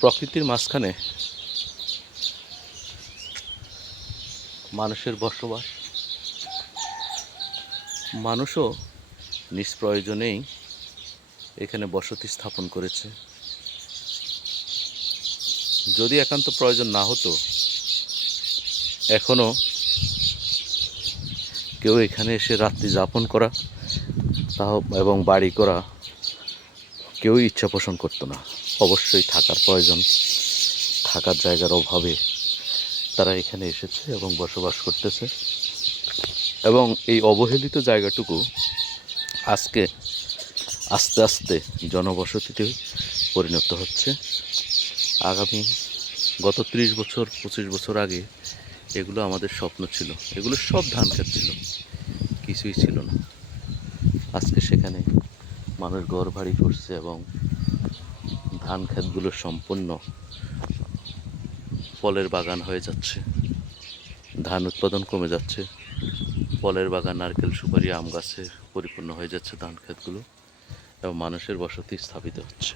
প্রকৃতির মাঝখানে মানুষের বসবাস, মানুষও নিজ প্রয়োজনেই এখানে বসতি স্থাপন করেছে। যদি একান্ত প্রয়োজন না হতো, এখনো কেউ এখানে এসে রাত্রি যাপন করা তাও এবং বাড়ি করা কেউই ইচ্ছা পোষণ করতো না। অবশ্যই থাকার প্রয়োজন, থাকার জায়গার অভাবে তারা এখানে এসেছে এবং বসবাস করতেছে। এবং এই অবহেলিত জায়গাটুকু আজকে আস্তে আস্তে জনবসতিতে পরিণত হচ্ছে। আগামী গত 30 বছর 25 বছর আগে এগুলো আমাদের স্বপ্ন ছিল, এগুলো সব ধান ক্ষেত ছিল, কিছুই ছিল না। আজকে সেখানে মানুষ ঘর বাড়ি করছে এবং ধান ক্ষেতগুলো সম্পূর্ণ ফলের বাগান হয়ে যাচ্ছে। ধান উৎপাদন কমে যাচ্ছে, ফলের বাগান, নারকেল, সুপারি, আম গাছে পরিপূর্ণ হয়ে যাচ্ছে ধান ক্ষেতগুলো এবং মানুষের বসতি স্থাপিত হচ্ছে।